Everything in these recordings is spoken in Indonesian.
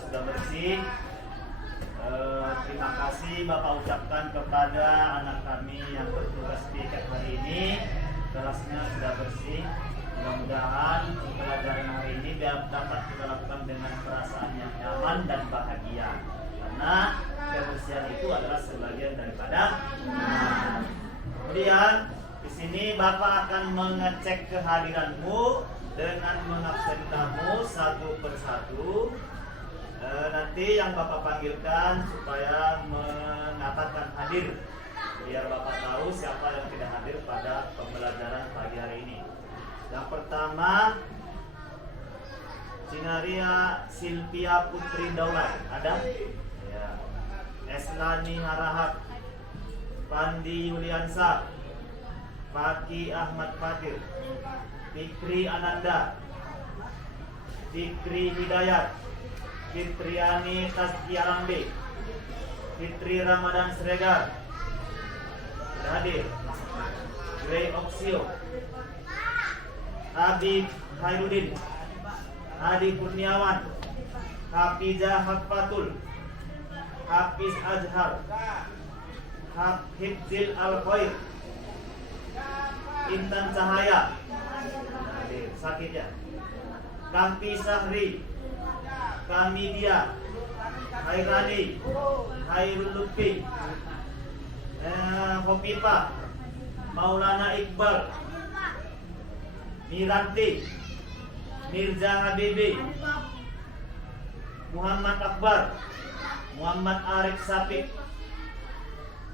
sudah bersih. Terima kasih Bapak ucapkan kepada anak kami yang bertugas di hari ini. Kelasnya sudah bersih. Mudah-mudahan pelajaran hari ini dapat kita lakukan dengan perasaan yang nyaman dan bahagia. Karena kebersihan itu adalah sebagian daripada iman. Kemudian di sini Bapak akan mengecek kehadiranmu dengan mengabsen kamu satu persatu. Nanti yang Bapak panggilkan supaya mengatakan hadir, biar Bapak tahu siapa yang tidak hadir pada pembelajaran pagi hari ini. Yang pertama, Sinaria Silvia Putri Daulay, ada? Ya. Eslani Harahap, Pandi Yuliansa, Paki Ahmad Fakir, Fikri Ananda, Fikri Hidayat, Fitriani Taskiarambe, Fitri Ramadan Sregar, hadir. Grey Oksio, Habib Khairuddin, Adi Kurniawan, Hafizah Hafatul, Hafiz Azhar, Hifzil Al-Khair, Intan Cahaya, sakit ya, Kampi Sahri, Kamidia, Hairani, Hairul Lutfi, Hopipa, Maulana Iqbal, Miranti, Mirza Habibi, Muhammad Akbar, Muhammad Arif Sapik,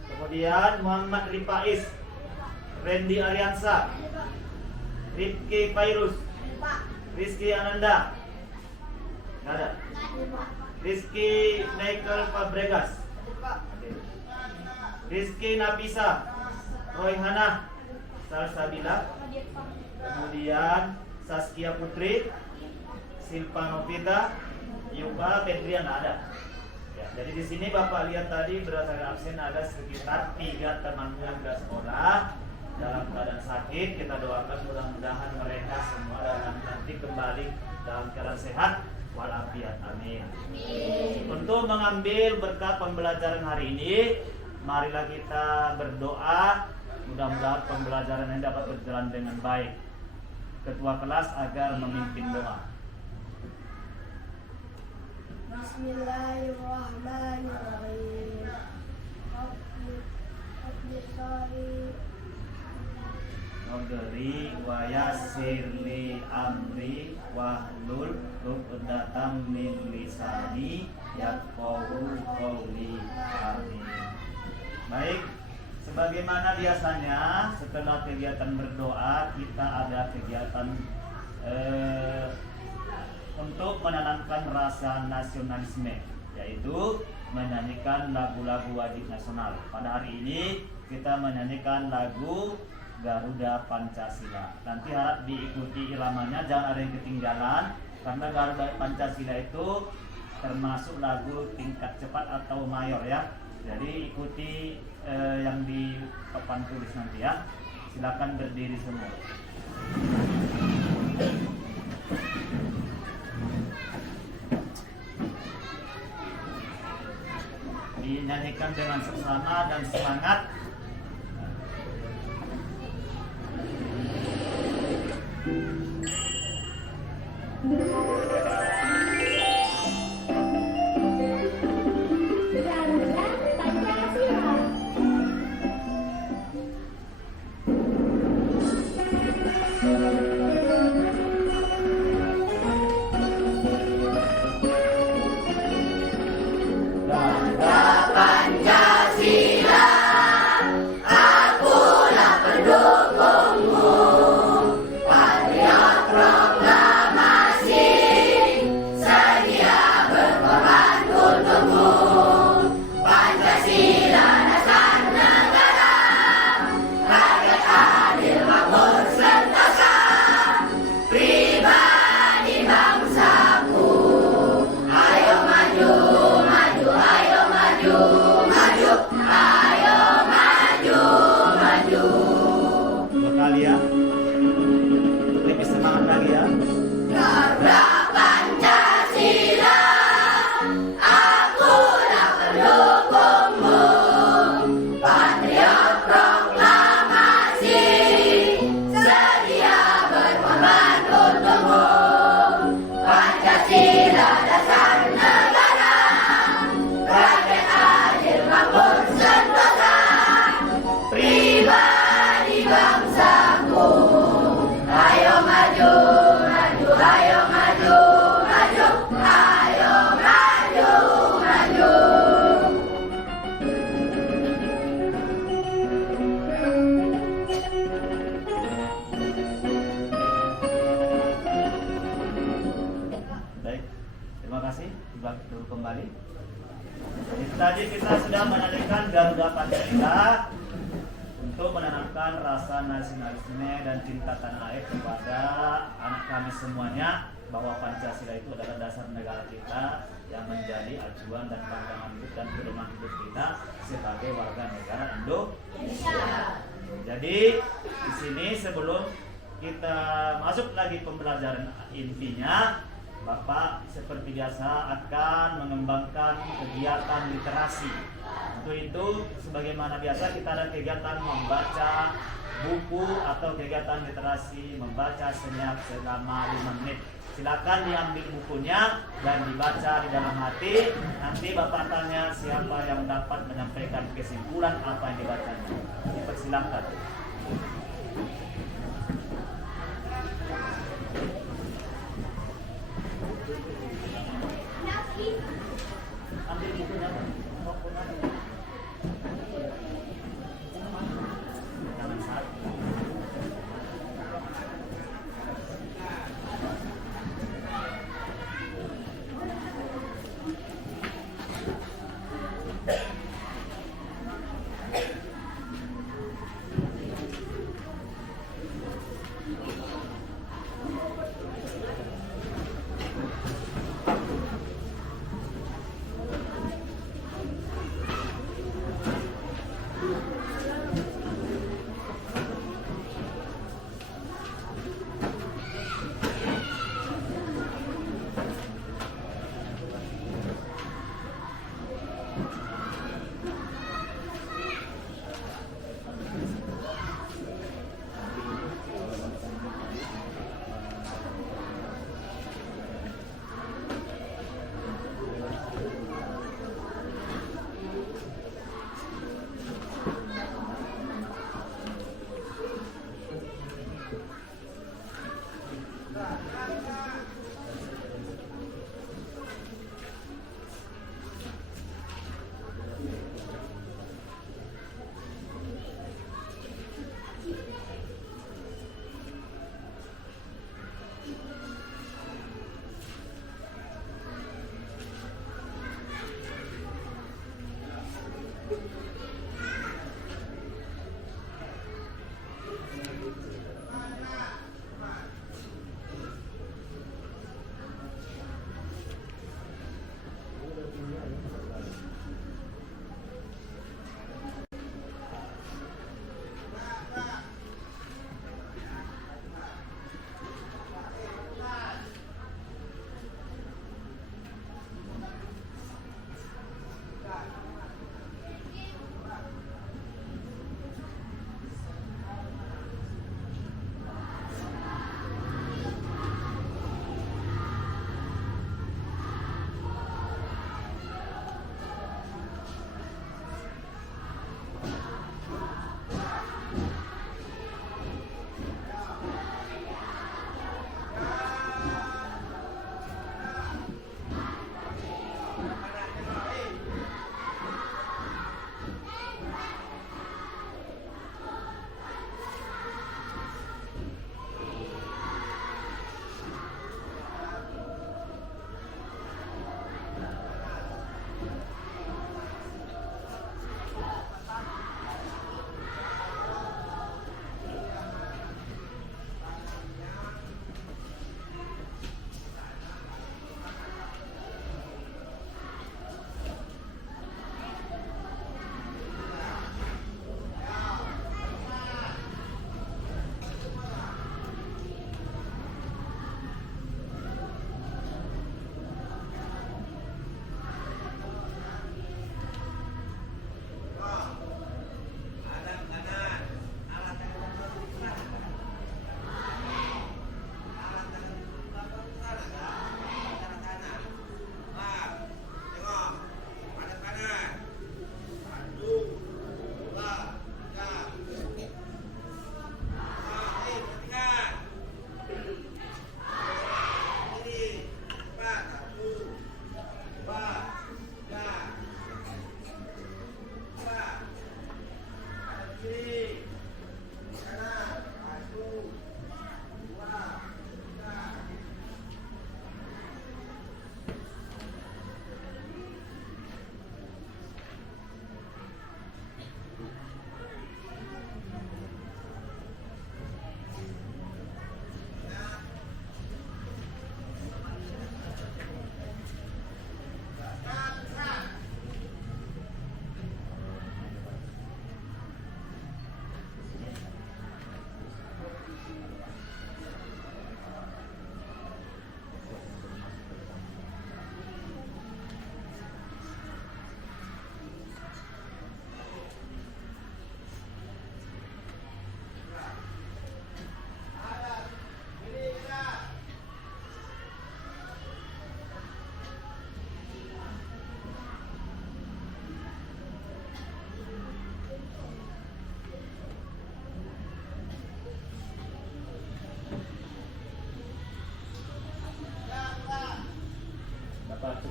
kemudian Muhammad Rifais, Randy Ariansa, Rifki Fairuz, Rizky Ananda, nggak ada, Rizky Michael Fabregas, Rizky Nafisa, Royhana Salsabila, kemudian Saskia Putri, Silpa Novita, Yuka Petrian ada. Ya, jadi di sini Bapak lihat tadi berdasarkan absen ada sekitar 3 temanmu yang sudah sekolah dalam keadaan sakit. Kita doakan mudah-mudahan mereka semua dalam nanti kembali dalam keadaan sehat walafiat. Amin. Untuk mengambil berkat pembelajaran hari ini, marilah kita berdoa. Mudah-mudahan pembelajaran ini dapat berjalan dengan baik. Ketua kelas agar memimpin doa. Bismillahirrahmanirrahim. Nodri wa yassirli amri wahlul 'uqdatam min lisani yafqahu qawli. Amin. Baik. Sebagaimana biasanya setelah kegiatan berdoa kita ada kegiatan untuk menanamkan rasa nasionalisme, yaitu menyanyikan lagu-lagu wajib nasional. Pada hari ini kita menyanyikan lagu Garuda Pancasila. Nanti harap diikuti iramanya, jangan ada yang ketinggalan, karena Garuda Pancasila itu termasuk lagu tingkat cepat atau mayor ya. Jadi ikuti yang di papan tulis nanti ya. Silakan berdiri semua. Dinyanyikan dengan seksama dan semangat. kasih. Dibagi dulu kembali. Jadi tadi kita sudah menyanyikan Garuda Pancasila untuk menanamkan rasa nasionalisme dan cinta tanah air kepada anak kami semuanya, bahwa Pancasila itu adalah dasar negara kita yang menjadi acuan dan pandangan hidup dan pedoman hidup kita sebagai warga negara Indonesia. Jadi di sini sebelum kita masuk lagi pembelajaran intinya, Bapak seperti biasa akan mengembangkan kegiatan literasi. Untuk itu sebagaimana biasa kita ada kegiatan membaca buku atau kegiatan literasi membaca senyap selama 5 menit. Silakan diambil bukunya dan dibaca di dalam hati. Nanti Bapak tanya siapa yang dapat menyampaikan kesimpulan apa yang dibacanya. Dipersilakan. Ambil bukunya, bukunya. Jangan saat.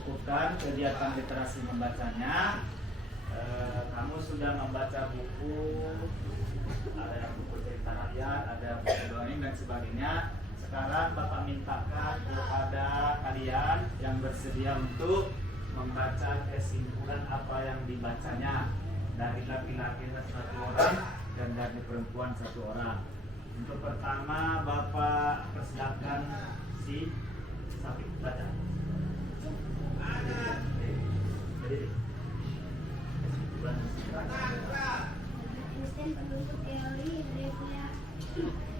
cukupkan kegiatan literasi membacanya. Kamu sudah membaca buku, ada yang buku cerita rakyat, ada buku dongeng dan sebagainya. Sekarang Bapak mintakan kepada kalian yang bersedia untuk membaca kesimpulan apa yang dibacanya. Dari laki-laki satu orang dan dari perempuan satu orang. Untuk pertama Bapak persilakan si Sapi baca. Einstein membentuk teori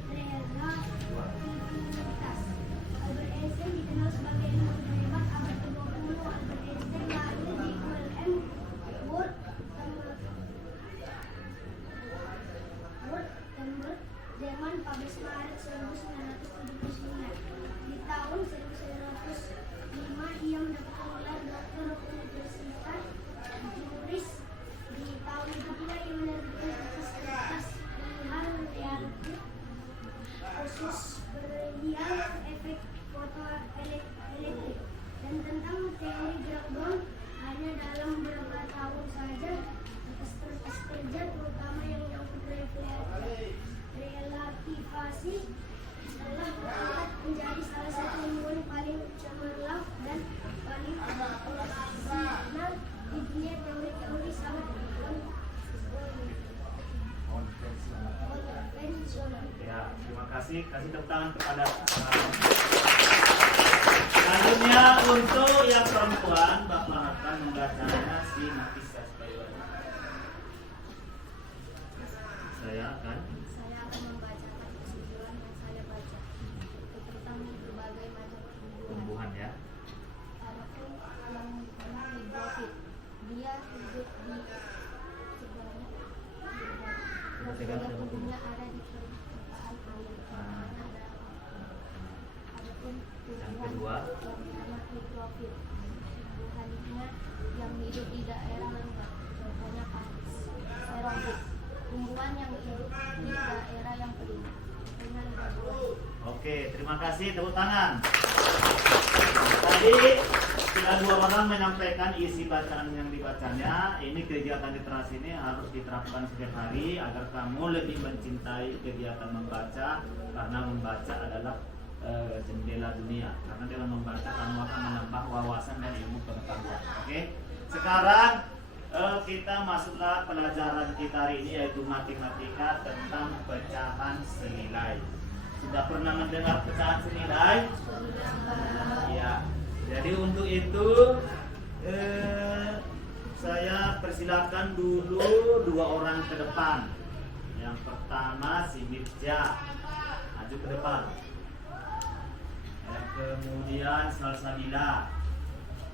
relativitas. Albert Einstein dikenal sebagai ilmuwan terhebat abad ke-20. Albert Einstein lahir di Württemberg, Jerman 14 Maret 1979. Di tahun 1905 ia mendapatkan gelar doktor Universitas Zurich. Di tahun itu pula ia menerbitkan kertas pilihan reaktif khusus berlian efek fotoelektrik dan tentang teori gerak bom. Hanya dalam beberapa tahun saja kertas kerja terutama yang menyangkut relativasi telah berangkat menjadi salah satu ilmuwan paling cemerlang dan paling profesional di dunia teori-teori sangat konvensional. Ya, terima kasih. Kasih tepuk tangan kepada selanjutnya untuk yang perempuan, Bapak akan membacanya si Nafisa Sbayuani. Saya akan membacakan kesimpulan yang saya baca, tentang berbagai macam tumbuhan ya. Adapun yang dikenal hidrofit, dia hidup di segala umumnya ada di permukaan air. Adapun Yang kedua, yang dikenal hidrofit, tumbuhannya yang hidup di daerah lembab, contohnya pakis. Xerophit, tumbuhan yang hidup di daerah yang kering, contohnya lidah buaya. oke, terima kasih, tepuk tangan. Tadi sudah dua orang menyampaikan isi bacaan yang dibacanya. Ini kegiatan literasi ini harus diterapkan setiap hari agar kamu lebih mencintai kegiatan membaca, karena membaca adalah jendela dunia. Karena dengan membaca kamu akan menambah wawasan dan ilmu pengetahuan. Oke, sekarang kita masuklah pelajaran kita hari ini, yaitu matematika tentang pecahan senilai. Sudah pernah mendengar pecahan senilai? Ya. Jadi untuk itu saya persilakan dulu dua orang ke depan. Yang pertama si Mirja, maju ke depan. Kemudian Salsabila.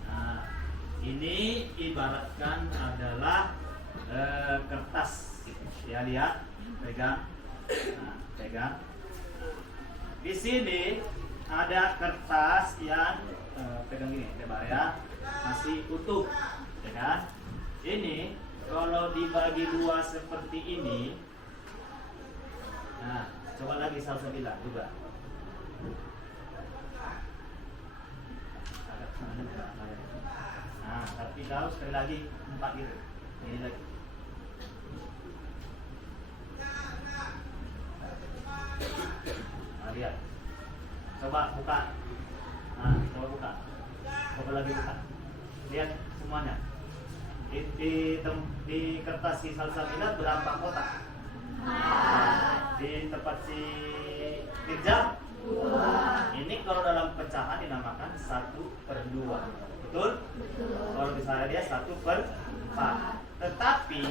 Nah, ini ibaratkan adalah kertas. Ya, lihat, pegang. Nah, pegang. Di sini ada kertas yang pegang gini, lebar ya, masih utuh, ya kan? Ini kalau dibagi dua seperti ini, nah, coba lagi Salsabila juga. Nah, tapi tahu sekali lagi 4 gitu. Ini lagi. Nah, lihat. Coba buka. Nah, coba buka. Coba lagi buka. Lihat semuanya. Di kertas si Salsabila berapa kotak? Di tempat si Mirja? Ini kalau dalam pecahan dinamakan 1/2. Betul? Kalau misalnya dia 1/4. Tetapi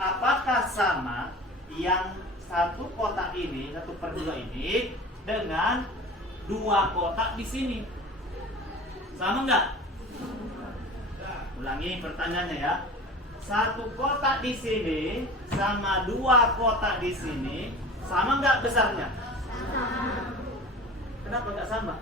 apakah sama yang satu kotak ini, 1/2 ini dengan 2 kotak di sini? Sama enggak? Ulangi pertanyaannya ya. 1 kotak di sini sama 2 kotak di sini, sama enggak besarnya? Kenapa enggak sama?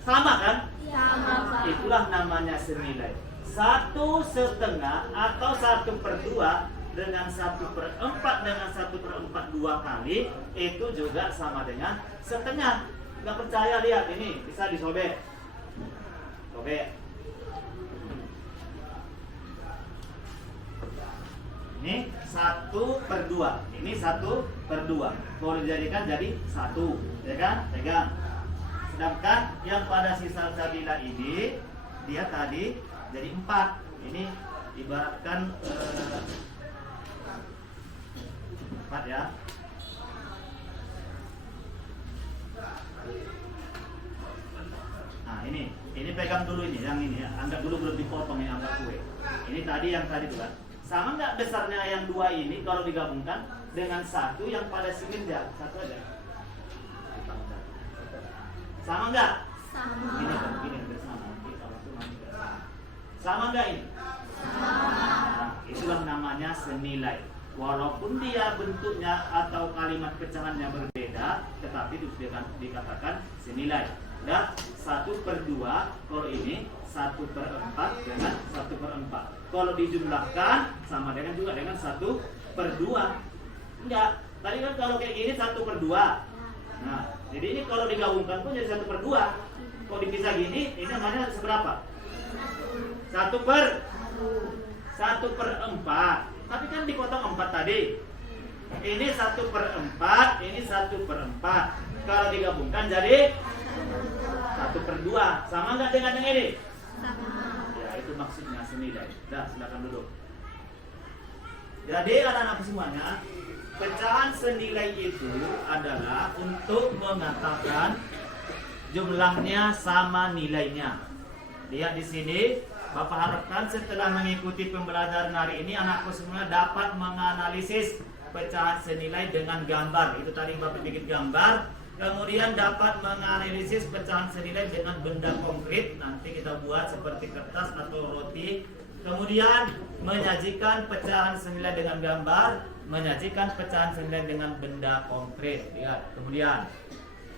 Sama kan? Sama. Itulah namanya senilai. 1/2 atau 1/2 dengan 1/4 dengan 1/4 2 kali itu juga sama dengan setengah. Nggak percaya, lihat ini bisa disobek. Robek. Ini 1/2. Ini 1/2. Kalau dijadikan jadi 1, ya kan? Pegang. Sedangkan yang pada sisa sabila ini dia tadi jadi 4. Ini ibaratkan 4 ya. Nah ini pegang dulu ini, yang ini ya. Anggap dulu belum dipotong ini, anggap kue. Ini tadi yang tadi tuh kan. Sama nggak besarnya yang 2 ini kalau digabungkan dengan 1 yang pada silinda? 1 aja. Sama nggak? Sama. Ini bersama. Sama nggak ini? Nah, itulah namanya senilai. Walaupun dia bentuknya atau kalimat pecahannya berbeda, tetapi itu dikatakan senilai. Dan 1/2 kalau ini 1/4 dengan 1/4. Kalau dijumlahkan sama dengan juga dengan 1/2. Enggak. Tadi kan kalau kayak gini 1/2. Nah, jadi ini kalau digabungkan pun jadi 1/2. Kalau dipisah gini, ini namanya seberapa? 1/4. Tapi kan dipotong 4 tadi. Ini 1/4, ini 1/4. Kalau digabungkan jadi 1/2. Sama nggak dengan yang ini? Ya, itu maksudnya senilai. Dah, silakan duduk. Jadi anak-anak semuanya, pecahan senilai itu adalah untuk mengatakan jumlahnya sama nilainya. Lihat di sini, Bapak harapkan setelah mengikuti pembelajaran hari ini anakku semua dapat menganalisis pecahan senilai dengan gambar. Itu tadi Bapak bikin gambar. Kemudian dapat menganalisis pecahan senilai dengan benda konkret. Nanti kita buat seperti kertas atau roti. Kemudian menyajikan pecahan senilai dengan gambar, menyajikan pecahan senilai dengan benda konkret. Lihat.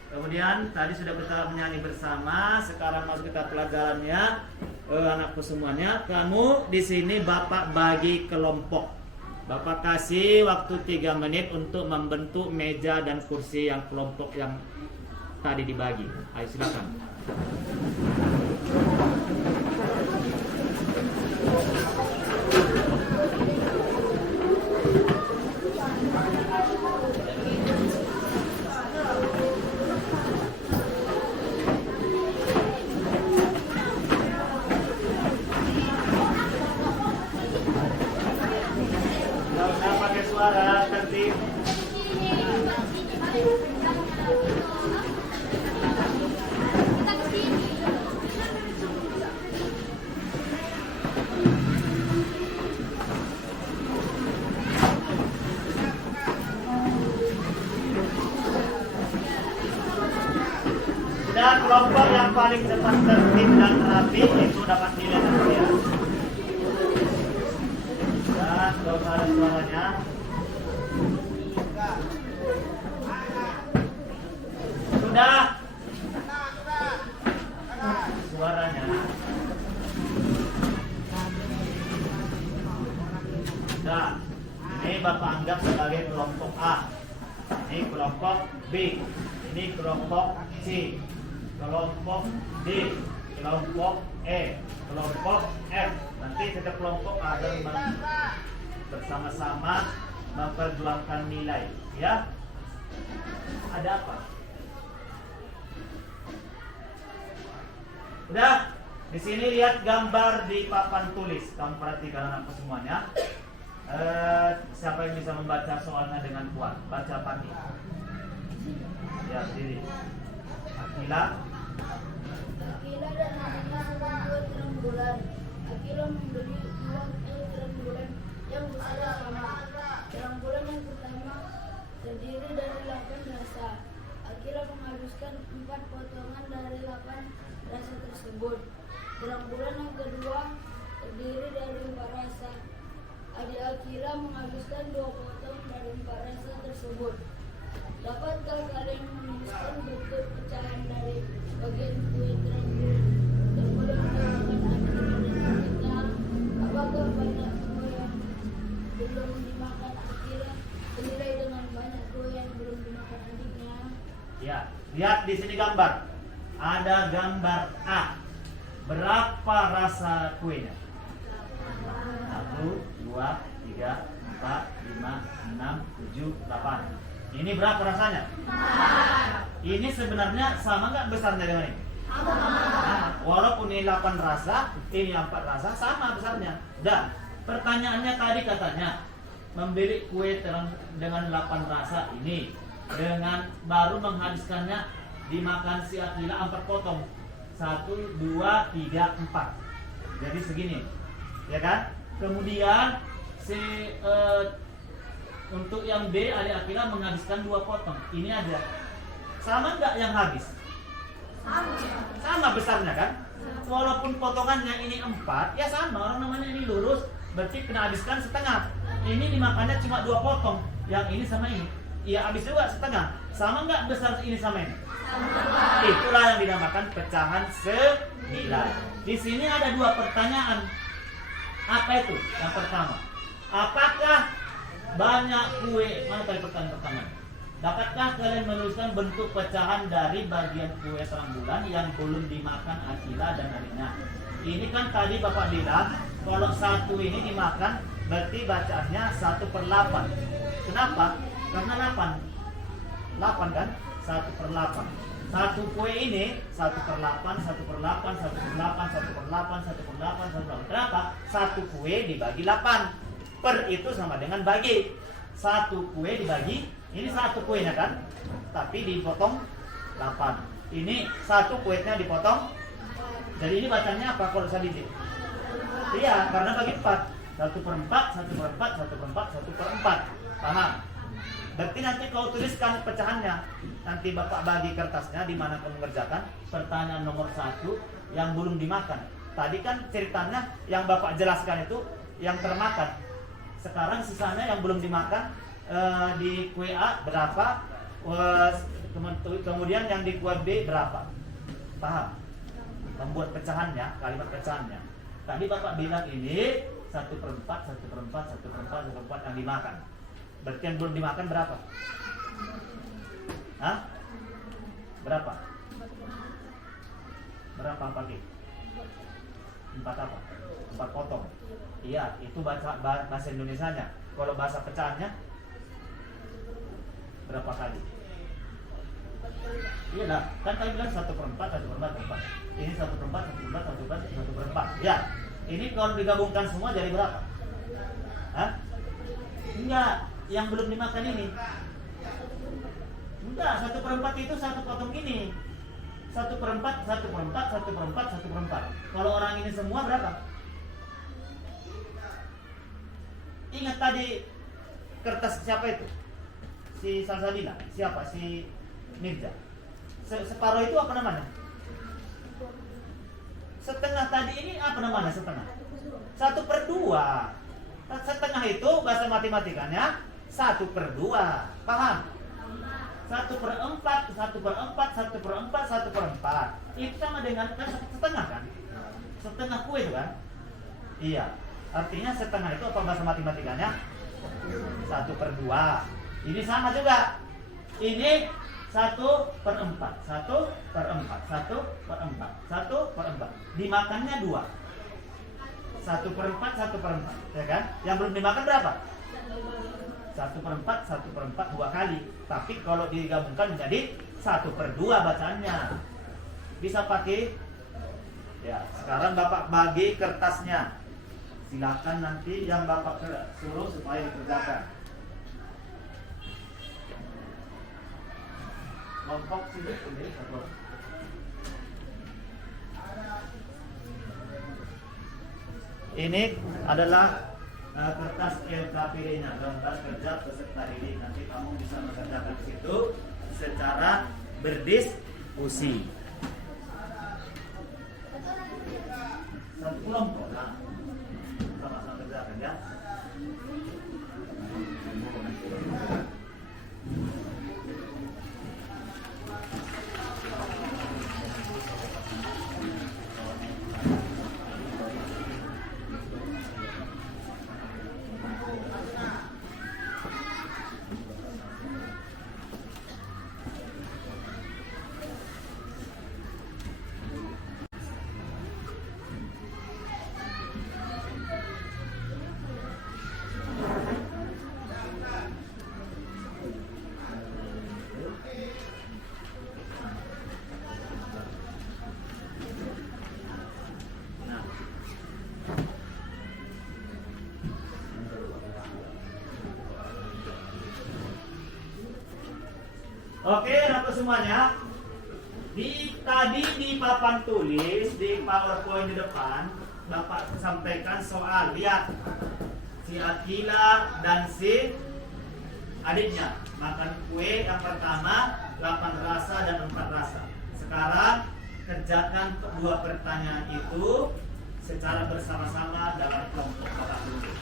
Kemudian tadi sudah kita menyanyi bersama. Sekarang masuk kita pelajarannya, anakku semuanya. Kamu di sini Bapak bagi kelompok. Bapak kasih waktu 3 menit untuk membentuk meja dan kursi yang kelompok yang tadi dibagi. Ayo silakan. Suara tertib. Dan kelompok yang paling cepat tertib dan rapi itu dapat nilai terbaik. Dan kalau ada suaranya. Sudah. Suaranya. Nah, ini Bapak anggap sebagai kelompok A. Ini kelompok B. Ini kelompok C. Kelompok D. Kelompok E. Kelompok F. Nanti setiap kelompok akan bersama-sama memperjuangkan nilai. Ya. Ada apa? Udah, di sini lihat gambar di papan tulis. Kamu perhatikan anakku semuanya. Siapa yang bisa membaca soalnya dengan kuat? Baca Pati. Ya, sendiri. Akila. Akila dan Nabila membuat rembulan. Akila membeli 2 rembulan yang besar sama. Rembulan yang pertama terdiri dari 8 rasa. Akila menghabiskan 4 potongan dari 8 rasa tersebut. Rembulan yang kedua terdiri dari 4 rasa. Adik Akila menghabiskan 2 potong dari 4 rasa tersebut. Dapatkah kalian menuliskan bentuk pecahan dari bagian kue rembulan yang dimakan Akila dan adiknya? Apakah banyak kue yang belum dimakan Akila senilai dengan banyak kue yang belum dimakan adiknya? Ya, lihat di sini gambar. Ada gambar A. Berapa rasa kuenya? 1, 2, 3, 4, 5, 6, 7, 8. Ini berapa rasanya? Ini sebenarnya sama nggak besarnya dengan ini? Nah, walaupun ini 8 rasa, ini 4 rasa, sama besarnya. Dan pertanyaannya tadi katanya membeli kue dengan 8 rasa ini dengan baru menghabiskannya dimakan si Akila 4 potong. 1, 2, 3, 4. Jadi segini, ya kan? Kemudian untuk yang B, adik Akila menghabiskan 2 potong. Ini aja. Sama nggak yang habis? Sama besarnya kan? Walaupun potongannya ini 4, ya sama. Orang namanya ini lurus, berarti kena habiskan setengah. Ini dimakannya cuma 2 potong. Yang ini sama ini. Iya habis juga setengah. Sama nggak besar ini sama ini? Itulah yang dinamakan pecahan 9. Di sini ada 2 pertanyaan. Apa itu? Yang pertama, apakah banyak kue? Mana tadi pertanyaan pertama? Dapatkah kalian menuliskan bentuk pecahan dari bagian kue terang bulan yang belum dimakan Akila dan adiknya? Ini kan tadi Bapak bilang kalau 1 ini dimakan berarti bacaannya 1/8. Kenapa? Karena 8 kan? 1/8. 1 kue ini 1/8, 1/8, 1/8, 1/8, 1/8, 1/8. Kenapa? 1 kue dibagi 8. Per itu sama dengan bagi. 1 kue dibagi, ini 1 kuenya kan? Tapi dipotong 8. Ini 1 kuenya dipotong. Jadi ini bacanya apa kalau saya didik? Iya, karena bagi 4. 1/4, 1/4, 1/4, 1/4. Paham? Berarti nanti kau tuliskan pecahannya. Nanti Bapak bagi kertasnya di mana kau mengerjakan. Pertanyaan nomor 1 yang belum dimakan. Tadi kan ceritanya yang Bapak jelaskan itu yang termakan. Sekarang sisanya yang belum dimakan di kue A berapa? Kemudian yang di kue B berapa? Paham? Membuat pecahannya, kalimat pecahannya. Tadi Bapak bilang ini 1/4, 1/4, 1/4, 1/4 yang dimakan. Berarti yang belum dimakan berapa? Hah? Berapa? Berapa pakai? 4 apa? 4 potong. Iya, itu bahasa Indonesianya. Kalau bahasa pecahannya berapa kali? Iya lah, kan tadi bilang 1/4, 1/4, 1/4. Ini 1/4, 1/4, 1/4, 1/4. Ya, ini kalau digabungkan semua jadi berapa? Hah? Enggak, yang belum dimakan ini. Enggak, 1/4 itu 1 potong ini. 1/4, 1/4, 1/4, 1/4. Kalau orang ini semua berapa? Ingat tadi kertas siapa itu? Si Salsabila. Siapa? Si Mirza. Separuh itu apa namanya? Setengah tadi ini apa namanya setengah? 1/2. Setengah itu bahasa matematikanya 1/2. Paham? 1/4, 1/4, 1/4, 1/4. Itu sama dengan kan setengah kan? Setengah kue itu kan? Iya. Artinya setengah itu apa bahasa matematikanya? 1/2. Ini sama juga. Ini 1/4, 1/4, 1/4, 1/4. Dimakannya 2. 1/4, 1/4, ya kan? Yang belum dimakan berapa? 1/4, 1/4 2 kali. Tapi kalau digabungkan menjadi 1/2 bacaannya. Bisa pakai. Ya, sekarang Bapak bagi kertasnya. Silakan nanti yang Bapak suruh supaya dikerjakan. Kelompok sini sendiri satu. Ini adalah kertas LKPD-nya, gambar kerja peserta didik. Nanti kamu bisa mengerjakan di situ secara berdiskusi. Satu kelompok, nah, sama-sama kerjakan ya. Oke, anak semuanya. Tadi di papan tulis di PowerPoint di depan, Bapak sampaikan soal. Lihat, si Akila dan si adiknya makan kue yang pertama 8 rasa dan 4 rasa. Sekarang kerjakan kedua pertanyaan itu secara bersama-sama dalam kelompok. Bapak tulis.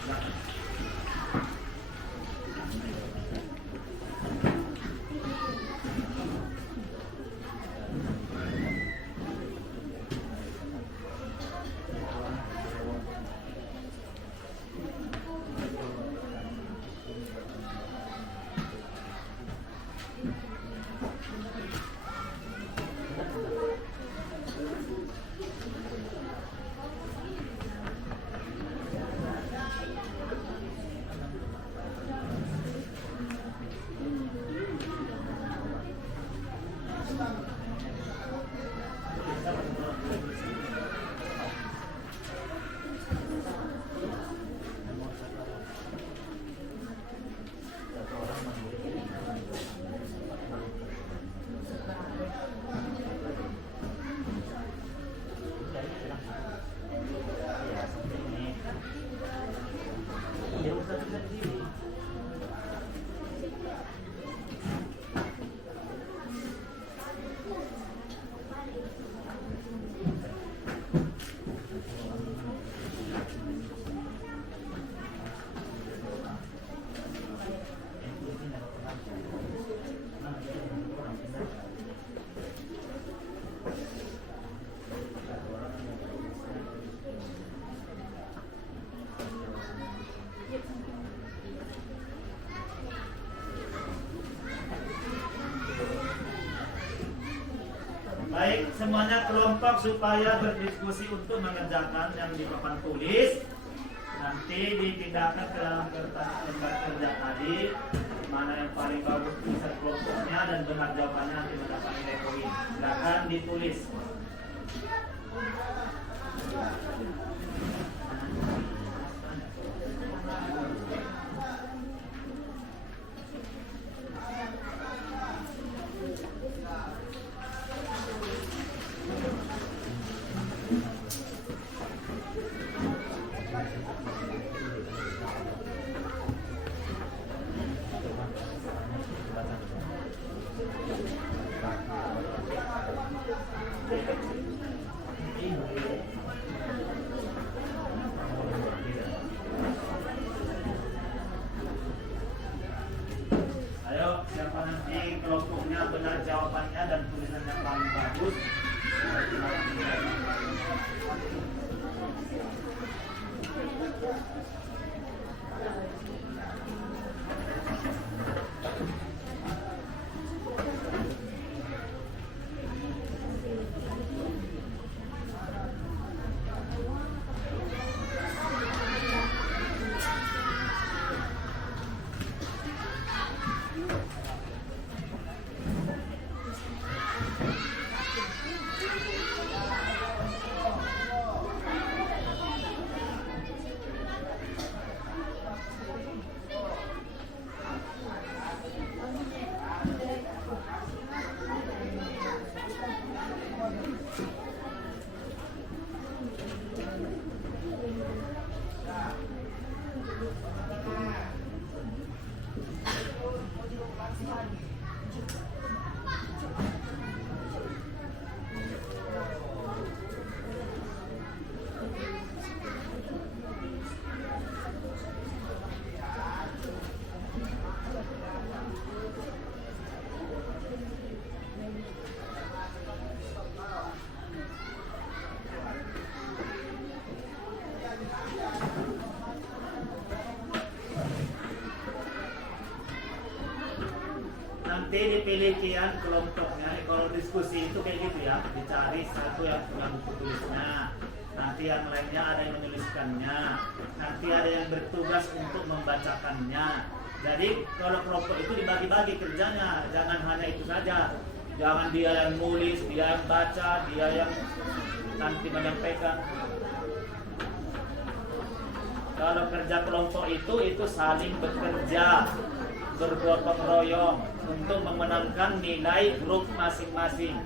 Baik, semuanya kelompok supaya berdiskusi untuk mengerjakan yang di papan tulis. Nanti dipindahkan ke dalam kertas lembar kerja tadi. Mana yang paling bagus tulisan kelompoknya dan benar jawabannya nanti mendapat nilai poin. Silakan ditulis. Ayo, siapa nanti kelompoknya benar jawabannya dan tulisan yang paling bagus. Nanti dipilih kian kelompoknya. Kalau diskusi itu kayak gitu ya, dicari satu yang punya buku tulisnya, nanti yang lainnya ada yang menuliskannya, nanti ada yang bertugas untuk membacakannya. Jadi kalau kelompok itu dibagi-bagi kerjanya, jangan hanya itu saja. Jangan dia yang nulis, dia yang baca, dia yang nanti menyampaikan. Kalau kerja kelompok itu saling bekerja, bergotong royong. untuk memenangkan nilai grup masing-masing.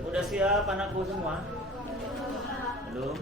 Udah siap anakku semua? Belum?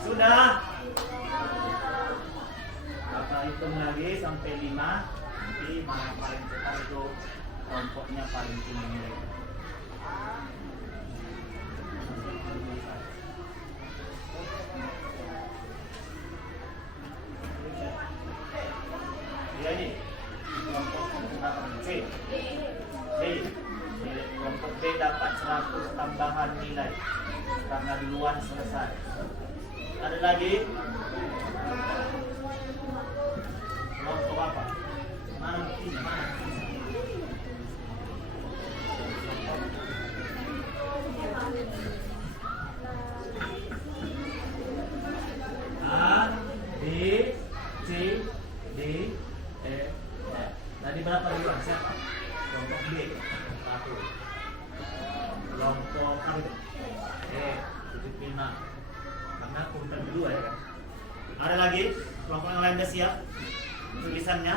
Sudah? Bapak hitung lagi sampai 5. Nanti mana yang paling cepat itu kelompoknya paling tinggi nilai. Dia ini kelompok C. Kelompok B dapat 100 tambahan nilai karena duluan selesai. Ada lagi? Kelompok apa? Mana buktinya? Mana buktinya? A, B, C, D, E, F. Tadi berapa duluan? Siapa? Kelompok B 1. Kelompok apa itu? E 75. Karena kumpulan kedua ya kan. Ada lagi? Kelompok yang lain sudah siap? Tulisannya?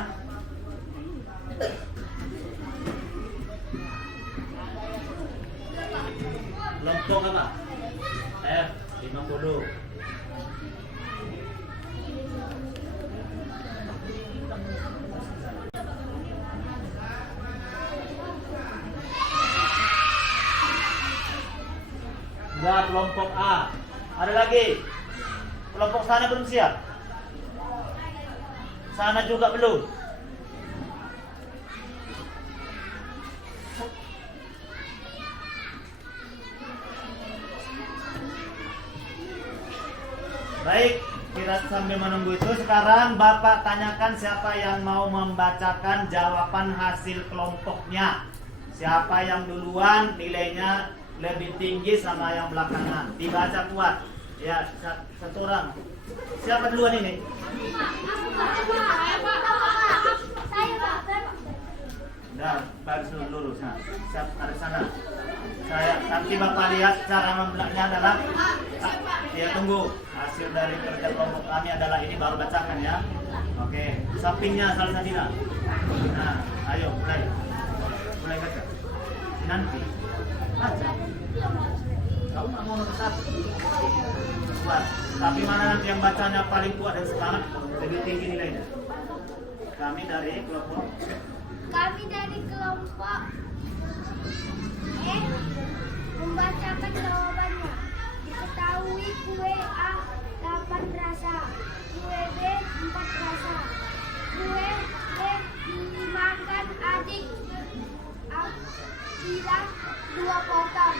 Kelompok apa? F 50. Enggak, kelompok A. Ada lagi? Kelompok sana belum siap? Sana juga belum? Baik, kita sambil menunggu itu sekarang Bapak tanyakan siapa yang mau membacakan jawaban hasil kelompoknya. Siapa yang duluan nilainya lebih tinggi sama yang belakangan. Dibaca kuat. Ya, satu orang. Siapa duluan ini? Nah, bagus lurus. Nah, siap ada sana. Saya nanti Bapak lihat cara membelaknya adalah ya tunggu. Hasil dari kerja kelompok kami adalah ini, baru bacakan ya. Oke, sampingnya Salsadina. Nah, ayo mulai. Mulai baca. Nanti baca. Kamu nggak mau nomor 1. Kuat. Tapi mana nanti yang bacanya paling kuat dan semangat lebih tinggi nilainya? Kami dari kelompok Membacakan jawabannya. Diketahui kue A 8 rasa, kue B 4 rasa, kue B dimakan adik Akilah 2 potong.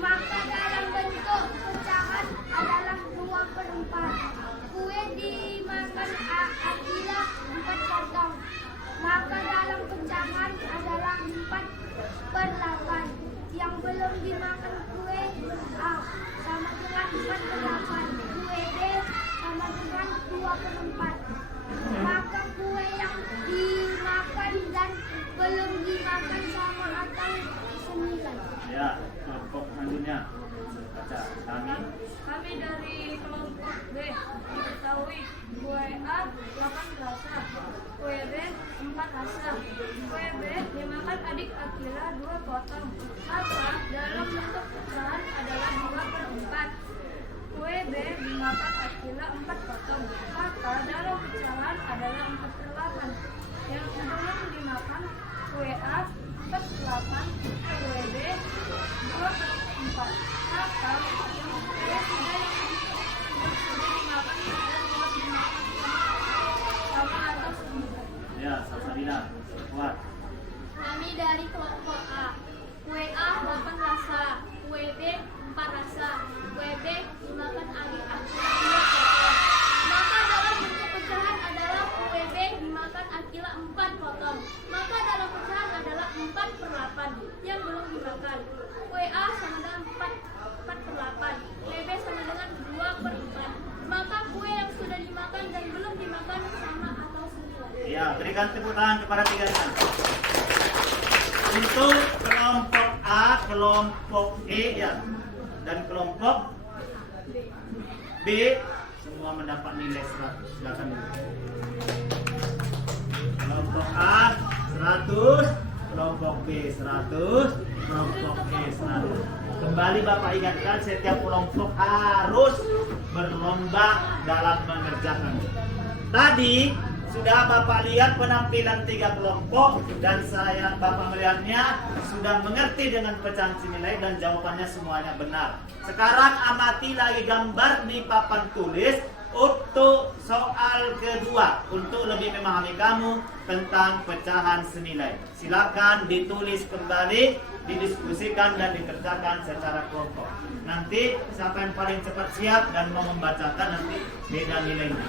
Maka dalam bentuk pecahan adalah 2/4. Kue dimakan Akilah 4 potong. Maka dalam pecahan adalah 4/8. Yang belum dimakan kue A sama dengan 4/8. Kue B sama dengan 2/4. Maka kue yang dimakan dan belum dimakan sama atau senilai. Ya, kelompok selanjutnya. Baca. Kami dari kelompok B diketahui kue A 8 rasa, kue B 4 rasa, kue B dimakan adik Akila 2 potong. Maka dalam bentuk pecahan adalah 2/4. Kue B dimakan Akila 4 potong. Maka dalam pecahan adalah 4/8. Yang belum dimakan kue A 4/8, kue B 2/4. Maka yang sudah dimakan dan belum dimakan sama atau senilai. Ya, Salsabila. Kuat. Kami dari kelompok A. Kue A 8 rasa, kue B 4 rasa, kue B dimakan adik Akila 2 potong. Maka dalam bentuk pecahan adalah kue B dimakan Akila 4 potong. Maka dalam pecahan adalah 4/8 yang belum dimakan. Kue A sama dengan 4/8, kue B sama dengan 2/4. Maka kue yang sudah dimakan dan belum dimakan sama atau senilai. Ya, berikan tepuk tangan kepada tiganya. Untuk kelompok A, kelompok E ya, dan kelompok B semua mendapat nilai 100. Silakan dulu. Kelompok A 100, kelompok B 100, kelompok E 100. Kembali Bapak ingatkan, setiap kelompok harus berlomba dalam mengerjakan. Tadi sudah Bapak lihat penampilan 3 kelompok dan Bapak melihatnya sudah mengerti dengan pecahan senilai dan jawabannya semuanya benar. Sekarang amati lagi gambar di papan tulis untuk soal kedua untuk lebih memahami kamu tentang pecahan senilai. Silakan ditulis kembali, didiskusikan dan dikerjakan secara kelompok. Nanti siapa yang paling cepat siap dan mau membacakan nanti beda nilainya.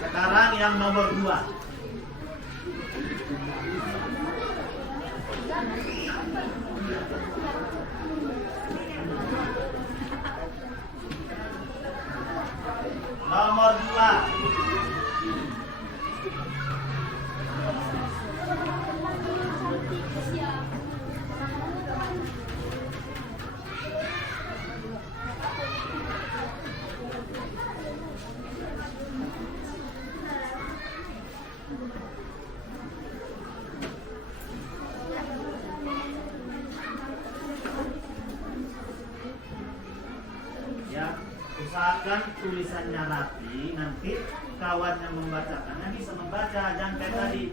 Sekarang yang nomor 2. Nomor 2. Ya, usahakan tulisannya rapi, nanti kawan yang membacakannya bisa membaca. Jangan kayak tadi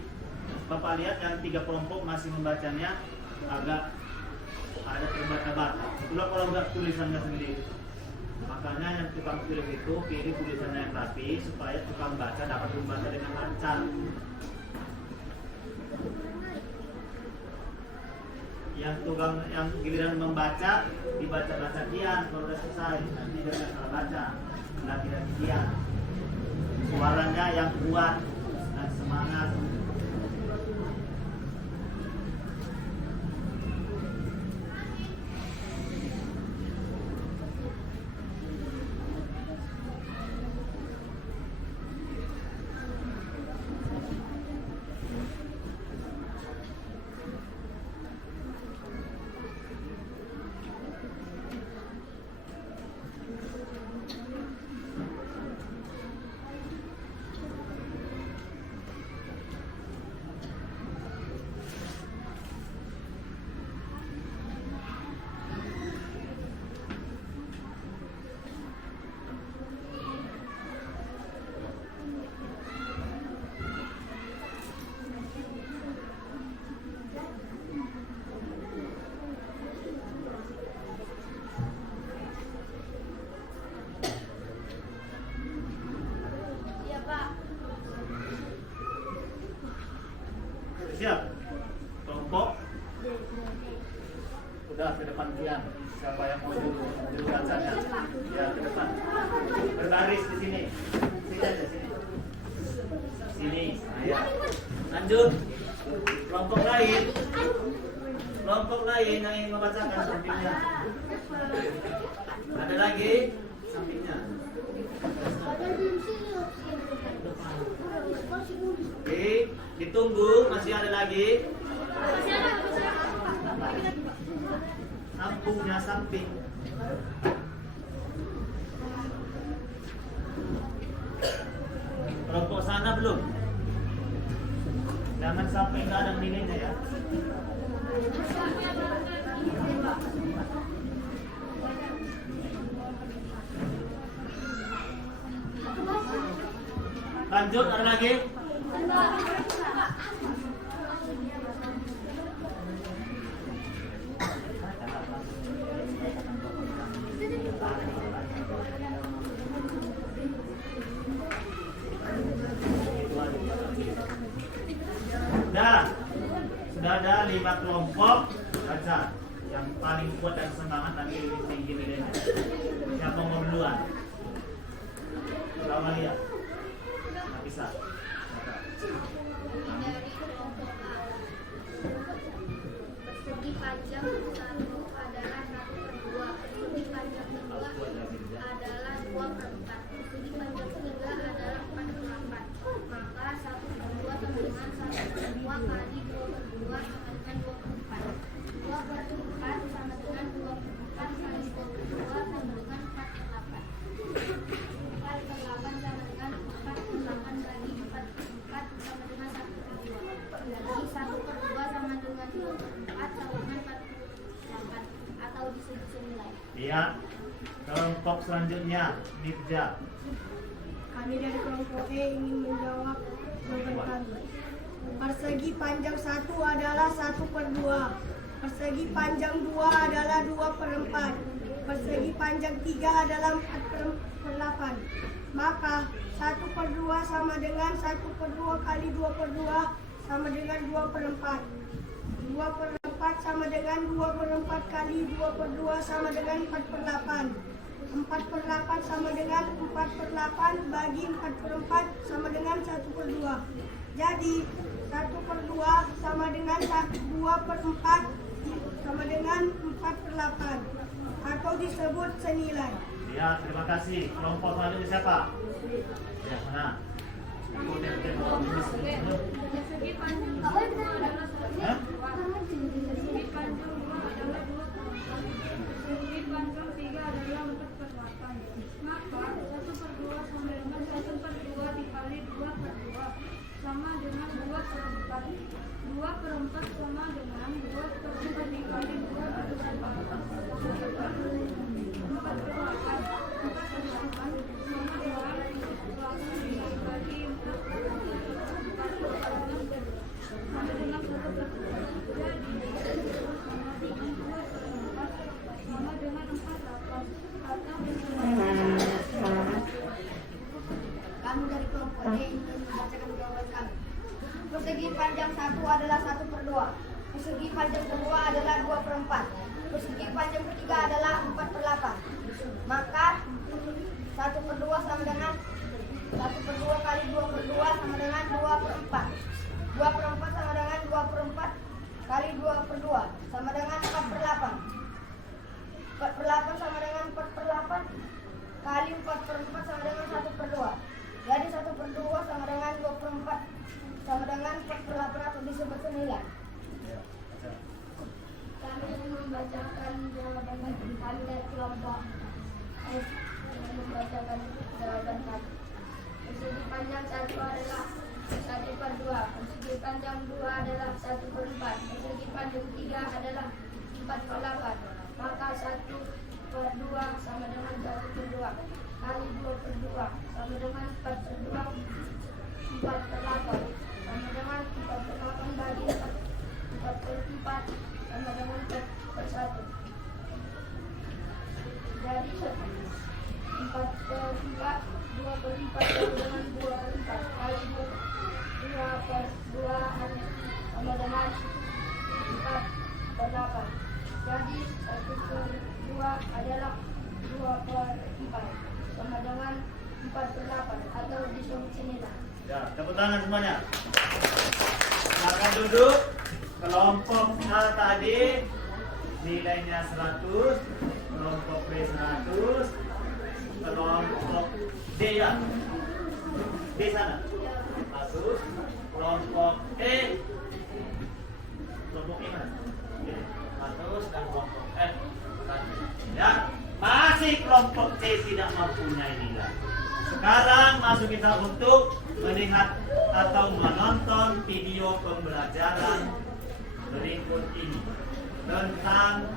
Bapak lihat yang 3 kelompok masih membacanya agak ada terbata-bata. Itulah kalau nggak tulisannya sendiri. Makanya yang tukang tulis itu pilih tulisannya yang rapi supaya tukang baca dapat membaca dengan lancar. Yang giliran membaca dibaca kian kalau udah selesai, nanti dia salah baca, lagi kian. Suaranya yang kuat dan semangat. siap? Kelompok? Udah ke depan Kian. Siapa yang mau dulu bacanya? Ya ke depan. Berbaris di sini. Sini aja sini. Sini. Ya. Lanjut. Kelompok lain. Kelompok lain yang ingin membacakan sampingnya. Ada lagi sampingnya. Oke, ditunggu. Masih ada lagi. Sampingnya samping. Kelompok sana belum? Jangan sampai nggak ada nilainya ya. Lanjut, ada lagi? Sudah ada 5 kelompok baca. Yang paling kuat dan semangat nanti lebih tinggi nilainya. Siapa mau duluan? Kalau lihat, nggak bisa. Persegi panjang 1 adalah 1/2. Persegi panjang 2 adalah 2/4. Persegi panjang 3 adalah 4/8. Maka 1/2 sama dengan 1/2 kali 2/2 sama dengan 2/4. 2/4 sama dengan 2/4 kali 2/2 sama dengan 4/8. 4/8 sama dengan 4/8 kali 4/4 sama dengan 1/2. Jadi 1/2 sama dengan 2/4 sama dengan 4/8 atau disebut senilai. Lihat kelompok selanjutnya, Mirja. Kami dari kelompok E ingin menjawab jawaban kami. Persegi panjang 1 adalah 1/2. Persegi panjang 2 adalah 2/4. Persegi panjang 3 adalah 4/8. Maka 1/2 sama dengan 1/2 kali 2/2 sama dengan 2/4. 2/4 sama dengan 2/4 kali 2/2 sama dengan 4/8. 4/8 sama dengan 4/8 bagi 4/4 sama dengan 1/2. Jadi 1/2 sama dengan 2/4 sama dengan 4/8 atau disebut senilai. Ya, terima kasih. Kelompok selanjutnya siapa? Ya, mana? Persegi panjang 2 adalah 1/2. Hah? Persegi panjang 2 adalah 2/8. Persegi panjang 3 adalah 4/8. Maka 1/2 sama dengan 1/2 dikali 2/2 sama dengan 2/4. 2/4 sama dengan 2/4 dikali 2/4. Kami dari kelompok D ingin membacakan jawaban kami. Persegi panjang 1 adalah 1/2. Persegi panjang kedua adalah 2/4. Persegi panjang ketiga adalah 4/8. Maka 1/2 sama dengan 1/2 kali 2/2 sama dengan 2/4. 2/4 sama dengan 2/4 kali 2/2 sama dengan 4/8. 4/8 sama dengan 4/8 kali 4/4 sama dengan 1/2. Jadi 1/2 sama dengan 2/4 sama dengan 4/8 atau disebut senilai. Kami ingin membacakan jawaban kami dari kelompok S yang membacakan jawaban kami. Persegi panjang 1 adalah 1/2. Persegi panjang 2 adalah 1/4. Persegi panjang 3 adalah 4/8. Maka 1/2 sama dengan 1/2 kali 2/2 sama dengan 4/2. 4/8 sama dengan 4/8 bagi 4/4 sama dengan 4/1. Jadi 4/4 2/4 sama dengan 2/4 kali 2/2 sama sembilan. Ya, tepuk tangan semuanya. Silakan duduk. Kelompok A tadi nilainya 100, kelompok B 100, kelompok D ya. D sana 100, kelompok E, kelompok E mana? 100 dan kelompok F 100. Ya, masih kelompok C tidak mempunyai nilai. Sekarang masuk kita untuk melihat atau menonton video pembelajaran berikut ini tentang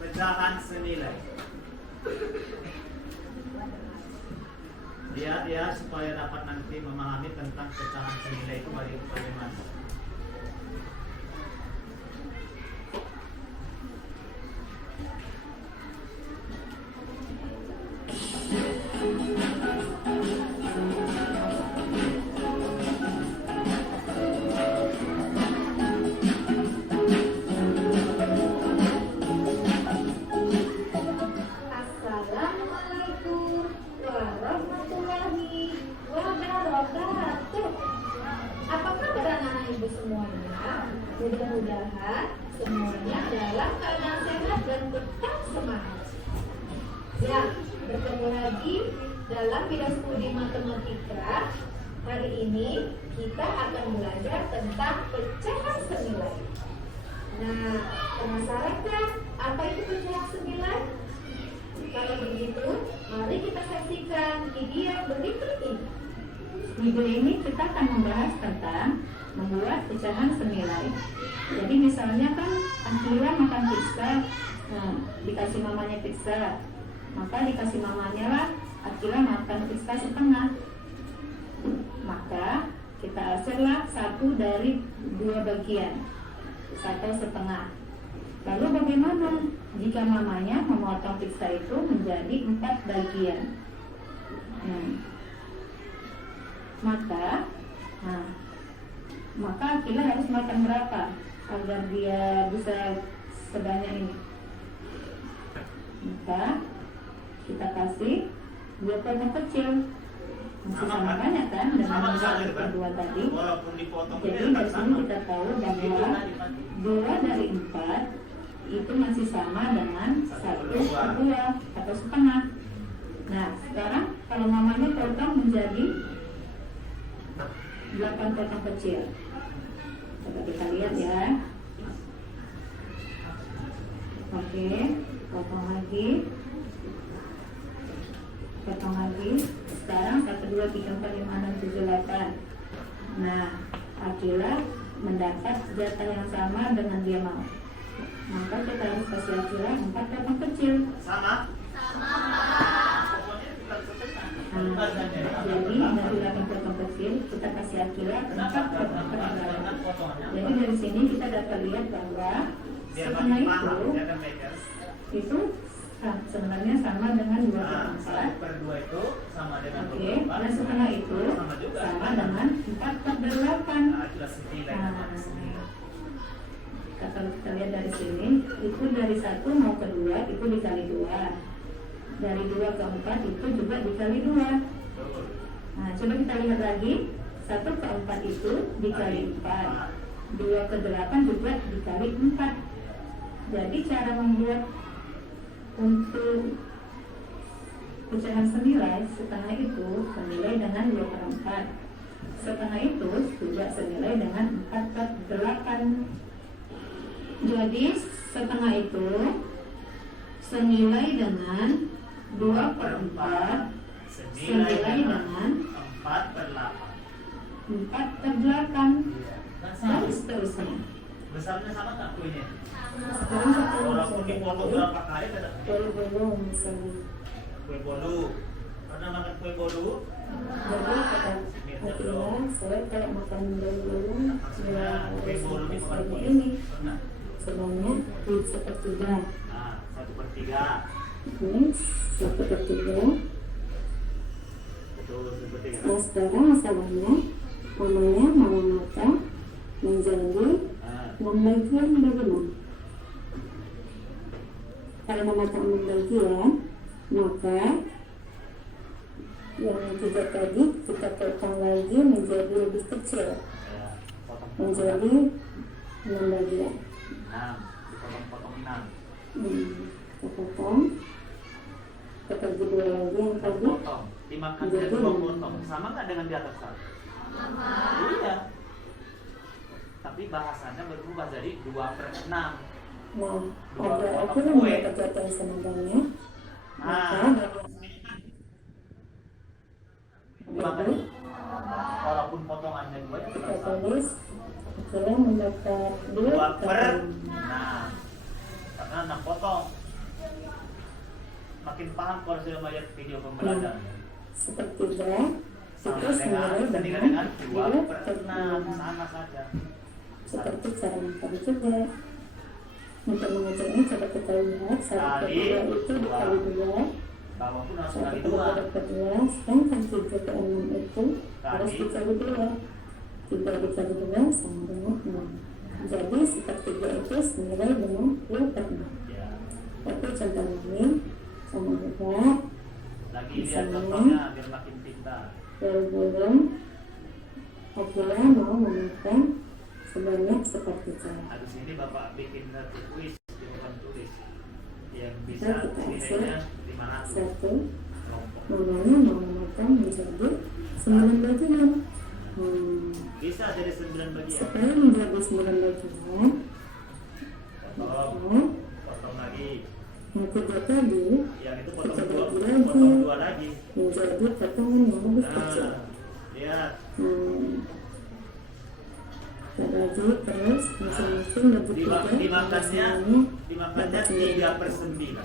pecahan senilai. Lihat ya supaya dapat nanti memahami tentang pecahan senilai itu bagaimana. Assalamualaikum warahmatullahi wabarakatuh. Apa kabar anak-anak ibu semuanya? Mudah-mudahan semuanya dalam keadaan sehat dan tetap semangat. Ya, bertemu lagi dalam bidang studi matematika. Hari ini kita akan belajar tentang pecahan senilai. Nah, penasaran kan apa itu pecahan senilai? Kalau begitu, mari kita saksikan video berikut ini. Video ini kita akan membahas tentang membuat pecahan senilai. Jadi misalnya kan Akila makan pizza, dikasih mamanya pizza, maka dikasih mamanya lah Akila makan pizza setengah. Maka kita hasillah 1 dari 2 bagian, 1,5. Lalu bagaimana jika mamanya memotong pizza itu menjadi 4 bagian? Maka Akila harus makan berapa agar dia bisa sebanyak ini? Maka kita kasih 2 potong kecil, masih sama banyak kan dengan kedua tadi. Jadi dari sini kita tahu bahwa 2 dari 4 itu masih sama dengan 1/2 atau setengah. Nah, sekarang kalau mamanya potong menjadi 8 potong kecil. Coba kita lihat ya. Oke, potong lagi. Potong lagi. Sekarang 1, 2, 3, 4, 5, 6, 7, 8. Nah, Akila mendapat jatah yang sama dengan dia mau. Maka kita harus kasih Akila 4 potong kecil. Sama? Jadi dari 8 potong kecil kita kasih Akila 4 potong kecil. Jadi dari sini kita dapat lihat bahwa setengah itu sebenarnya sama dengan 2/4. 1/2 itu sama dengan 2/4. Oke, dan setengah itu sama dengan 4/8. Kalau kita lihat dari sini, itu dari 1 mau ke 2 itu dikali 2. Dari 2 ke 4 itu juga dikali 2. Nah, coba kita lihat lagi. 1 ke 4 itu dikali 4. 2 ke 8 juga dikali 4. Jadi cara membuat untuk pecahan senilai setengah itu senilai dengan 2/4. Setengah itu juga senilai dengan 4/8. Jadi setengah itu senilai dengan 2/4 senilai dengan 4/8. 4/8 dan seterusnya. Besarnya sama nggak kuenya? Sekarang kita Walaupun dipotong berapa kali tetap belum misalnya. kue bolu. Pernah makan kue bolu? Jadi Akila saya kalau makan dulu ya Kue bolu di tempat seperti ini pernah. sebanyak 1/3. Nah, 1/3. Ini 1/3. Betul, 1/3. Nah sekarang masalahnya mamanya mau makan menjadi membagian bagaimana? Kalau memotong membagian, maka yang 3 tadi kita potong lagi menjadi lebih kecil, Ya, potong menjadi 6 bagian. 6, dipotong-potong 6. Kita potong, kita bagi 2 lagi yang tadi. Potong, dimakan Jadi, 2 potong. Sama nggak dengan di atas tadi? Iya. Tapi bahasanya berubah jadi 2/6. Nah, Dua ada potong aturan kue. yang berkaitan senadanya. Maka Nah, dari dimakan. Walaupun potongannya 2 ya kita tetap sama. tulis akhirnya mendapat 2 2/6. Karena 6 potong. Makin paham kalau sudah melihat video pembelajaran. sepertiga Sama itu dengan senilai dengan dengan 2/6, sama saja. seperti cara mengkali juga. Untuk mengeceknya coba kita lihat 1/2 itu dikali 2, Bawah pun harus 1 kali 2. dapat 2, sedangkan 3/6 itu harus dikali 2. 3 dikali 2 sama dengan 6. Jadi sepertiga itu senilai dengan 2/6. Ya. Tapi contoh lain sama juga Lagi lihat contohnya biar makin pintar. belum akhirnya mau memakan sebanyak sepertiga. Habis ini Bapak bikin satu kuis di papan tulis yang bisa Nah, kita nilainya 500 1 kelompok. namanya mau memakan menjadi 9 bagian. Bisa jadi 9 bagian. Supaya menjadi 9 bagian, Potong, maka potong lagi. yang 3 tadi Yang itu kita potong bagi 2, lagi potong 2 lagi. menjadi potongan yang lebih kecil. Nah, lihat. Kita bagi terus masing-masing bagi 3 Dimakannya dapat 3/9.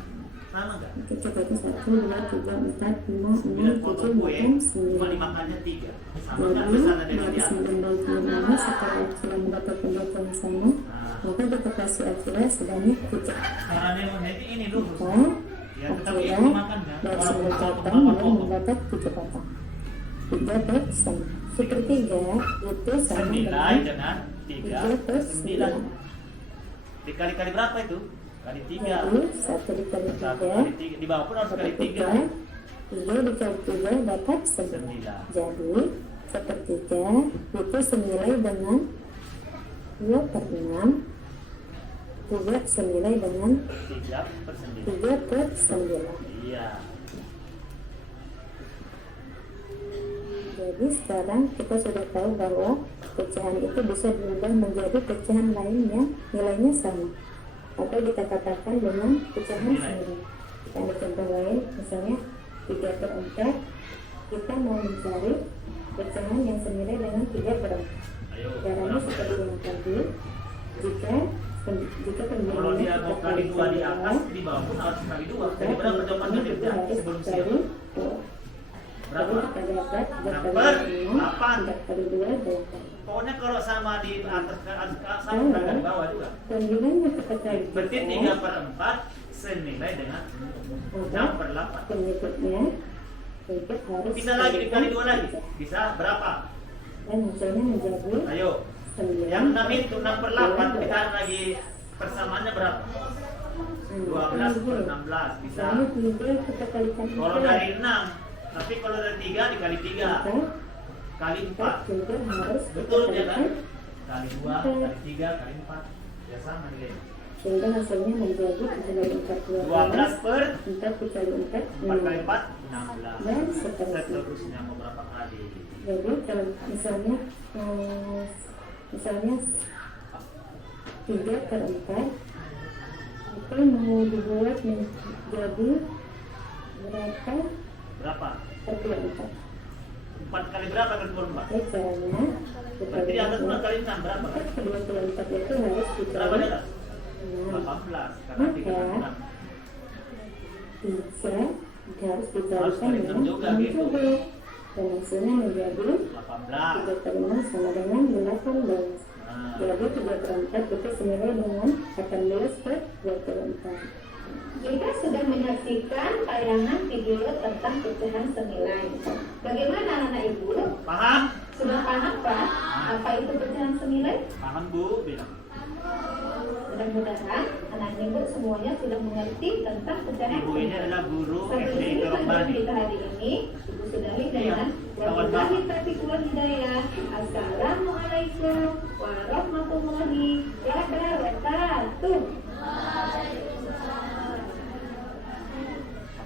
Sama nggak? Oke, coba itu 1, 2, 3, 4, 5, 9 6, 7, potong kue, 8, cuma 9. dimakannya 3. Sama Jadi nggak besarnya dengan dari di atas? 9 bagian ini setelah sudah mendapat pendapat yang sama, maka kita kasih akhirnya sebanyak 3. Karena dia ini dulu. Maka Ya, tetapi akhirnya itu dimakan kan? dari Walaupun 9 potong potong 8 dia potong. mendapat 3 potong. 3/9. Sepertiga itu sama Senilai dengan dengan 3/9. Dikali-kali berapa itu? Kali 3. jadi 1 dikali 3 Kali 3. Di bawah pun harus dapat kali 3. 3. 3 dikali 3 dapat 9. 9. Jadi sepertiga itu senilai dengan 2/6, 3 senilai dengan 3/9. 3/9. Iya. Jadi sekarang kita sudah tahu bahwa pecahan itu bisa diubah menjadi pecahan lain yang nilainya sama, atau kita katakan dengan pecahan sendiri. Kita ambil contoh lain, misalnya 3/4, kita mau mencari pecahan yang senilai dengan 3/4. Ayo. Caranya seperti yang tadi, jika Kalau dia mau kali 2 di atas, di bawah pun harus kali 2. Jadi berapa jawabannya dia sebelum siap? Berapa? Kali 4, 3 Berapa? kali 5, 8. 3 kali 2, 8. Pokoknya kalau sama di atas sama berada di bawah juga. Pemilihannya kita cari Berarti 3/4 senilai dengan 6/8. pengikutnya untuk harus Bisa lagi dikali 2 lagi. Bisa berapa? dan hasilnya menjadi Ayo. 9. Yang 6 itu 6/8 kita lagi persamaannya berapa? 12/16 bisa. Lalu 3 kita kalikan Kalau dari 6, tapi kalau dari 3 dikali 3 kali 4. juga harus Betul kita ya kan? kalikan Kali 2, kali 3, kali 4. Ya sama nih. sehingga hasilnya menjadi 12 per 4 dikali 4 4 kali 4 16. dan seterusnya. Seterusnya mau berapa kali? Jadi kalau misalnya 3/4 itu mau dibuat menjadi berapa Berapa? per 4. 4 kali berapa kan per 4? Baik, caranya kita Berarti di atas 4 buat kali 6 berapa kan? per 24 itu harus Berapa di dikali atas? 6. 18 karena 3 kali 6. Bisa harus Harus dikalikan kali dengan 6 juga 6 gitu. juga. Dan hasilnya menjadi 18. 3 kali 6 sama dengan 18. Nah, Jadi 3/4 itu senilai dengan 18/24. Jika sudah menyaksikan tayangan video tentang pecahan senilai, bagaimana anak ibu? paham? Sudah paham Pak? Apa itu pecahan senilai? Paham Bu? Bilang. Mudah-mudahan anak ibu semuanya sudah mengerti tentang pecahan. Ibu ini adalah guru Sampai SD sini Kerombani. pelajaran kita hari ini. Ibu sudahi dengan wabillahi taufiq wal hidayah. Assalamualaikum warahmatullahi wabarakatuh.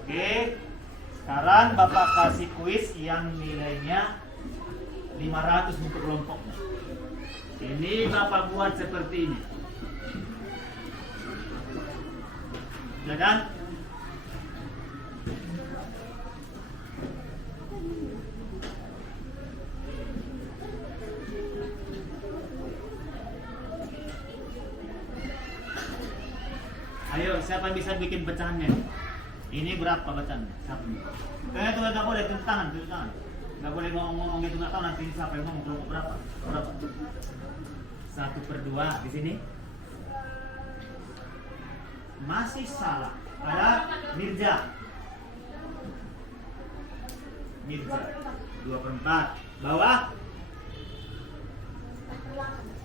Oke, sekarang Bapak kasih kuis yang nilainya 500 untuk kelompoknya. Ini Bapak buat seperti ini. Ya kan? Ayo, siapa yang bisa bikin pecahannya? Ini berapa pecahannya? Siapa nih? Kayaknya tuh nggak boleh, tulis tangan, tulis tangan. Nggak boleh ngomong-ngomong gitu, nggak tahu nanti siapa yang ngomong kelompok berapa? Berapa? 1/2 di sini. Masih salah. Ada Mirza. Mirza. 2/4. Bawah.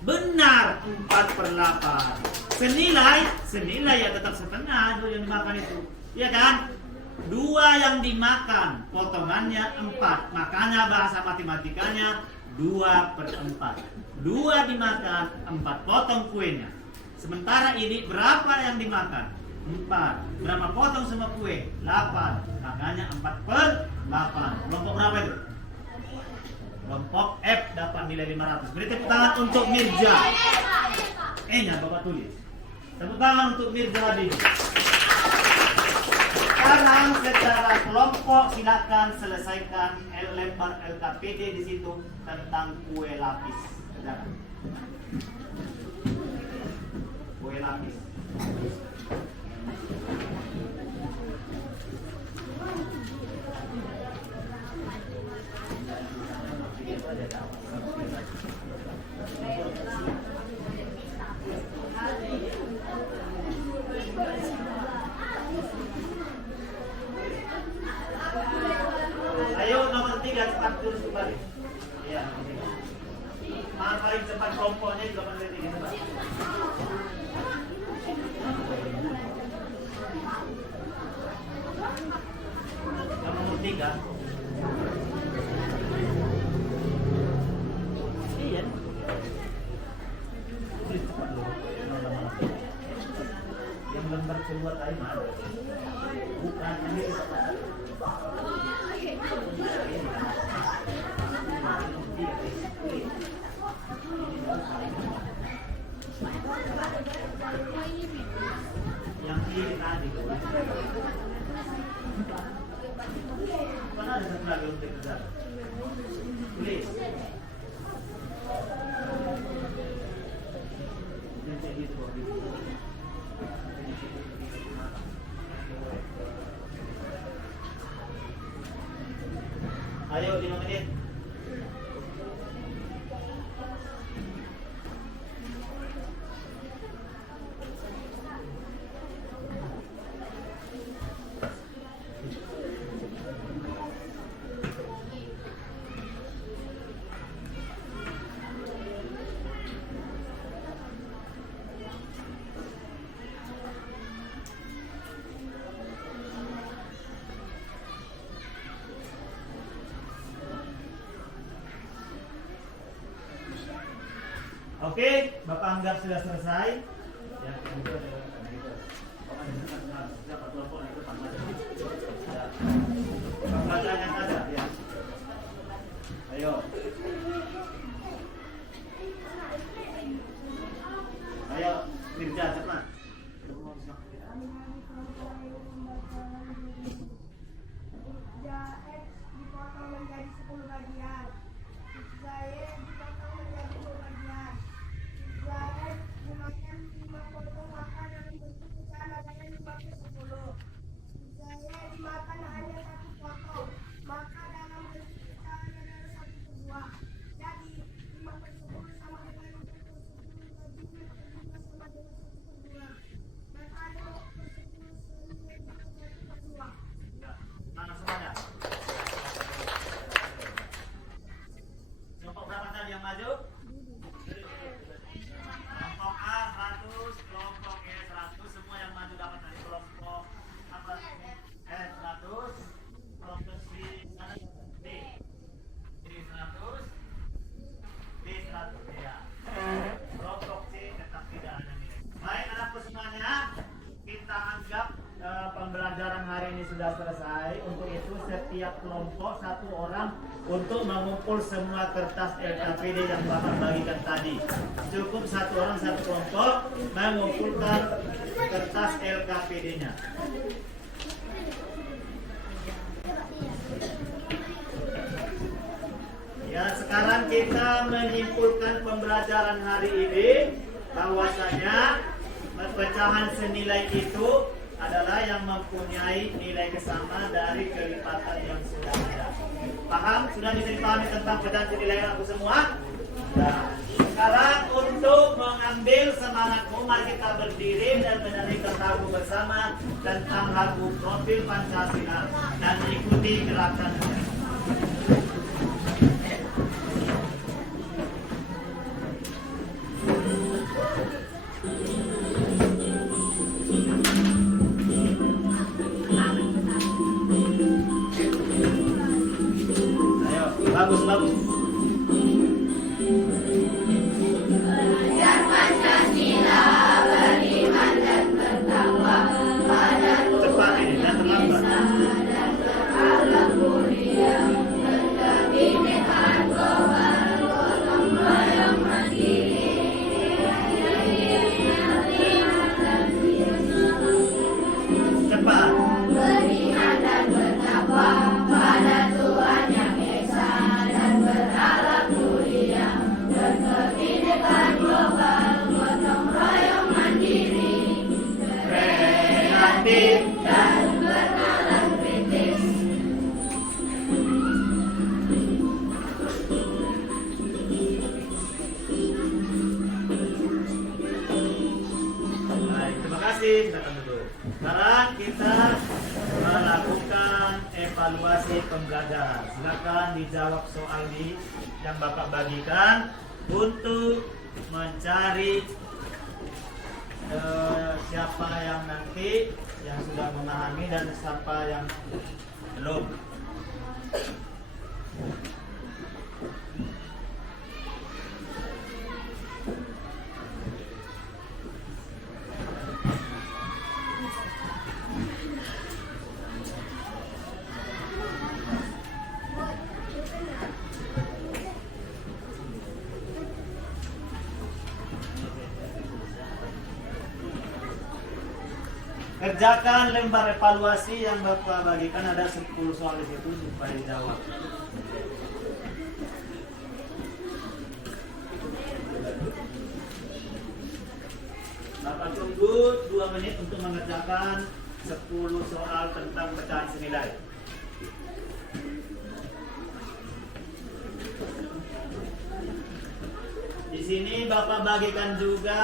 Benar, 4/8. Senilai ya tetap setengah dua yang dimakan itu. Iya kan? 2 yang dimakan, potongannya 4. Makanya bahasa matematikanya 2/4. 2 dimakan, 4 potong kuenya. Sementara ini berapa yang dimakan? 4. Berapa potong semua kue? 8. Makanya 4/8. Kelompok berapa itu? Kelompok F dapat nilai 500. Beri tepuk tangan untuk Mirza. E-nya Bapak tulis. Tepuk tangan untuk Mirza tadi. Sekarang secara kelompok silakan selesaikan lembar LKPD di situ tentang kue lapis. Silakan. Kue lapis. Ayo nomor 3 cepat tulis kembali. Iya. Mana paling cepat kelompoknya juga nomor 3 cepat. Nomor 3. Iya. Tulis cepat dulu. Yang lembar keluar tadi mana? Bukan ini. Yang ini tadi mana ada satu lagi untuk kerja? Tulis. Ayo 5 menit. Oke, Bapak anggap sudah selesai. Ya, bacaan yang ada, ya. Ayo. Ayo, Mirza cepat. 3X dipotong menjadi 10 bagian. 3Y dipotong menjadi 2 bagian. 3X dimakan 5 potong makan setiap kelompok 1 orang untuk mengumpul semua kertas LKPD yang Bapak bagikan tadi. Cukup 1 orang 1 kelompok mengumpulkan kertas LKPD-nya. Ya, sekarang kita menyimpulkan pembelajaran hari ini bahwasanya pecahan senilai itu adalah yang mempunyai nilai kesama dari kelipatan yang sudah ada. Paham? Sudah bisa dipahami tentang pecahan senilai aku semua? Nah, sekarang untuk mengambil semangatmu, mari kita berdiri dan menyanyikan lagu bersama tentang lagu profil Pancasila dan mengikuti gerakannya. Bagus, bagus. Cepat ini, dan terlambat. Cepat. Beriman dan bertakwa pada Tuhan yang Esa dan berakhlak mulia, berkebinekaan global, gotong royong mandiri, kreatif dan bernalar kritis. Baik, terima kasih. Silakan duduk. Sekarang kita melakukan evaluasi pembelajaran. Silakan dijawab soal yang Bapak bagikan untuk mencari siapa yang nanti yang sudah memahami dan siapa yang belum. Kerjakan lembar evaluasi yang Bapak bagikan, ada 10 soal di situ supaya dijawab. Bapak tunggu 2 menit untuk mengerjakan 10 soal tentang pecahan senilai. Di sini Bapak bagikan juga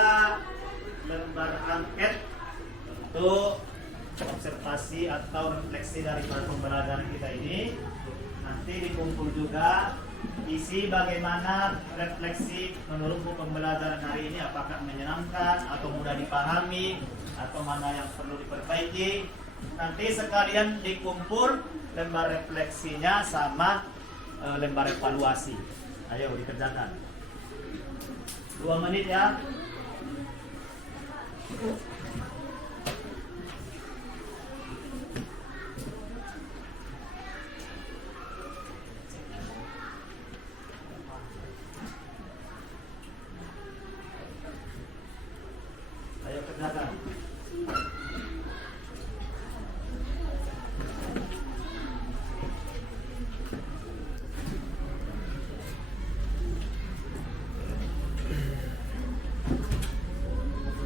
lembar angket untuk observasi atau refleksi dari pembelajaran kita ini. Nanti dikumpul juga isi bagaimana refleksi menurutmu pembelajaran hari ini, apakah menyenangkan atau mudah dipahami atau mana yang perlu diperbaiki. Nanti sekalian dikumpul lembar refleksinya sama lembar evaluasi. Ayo dikerjakan. 2 menit ya. Ayo kerjakan.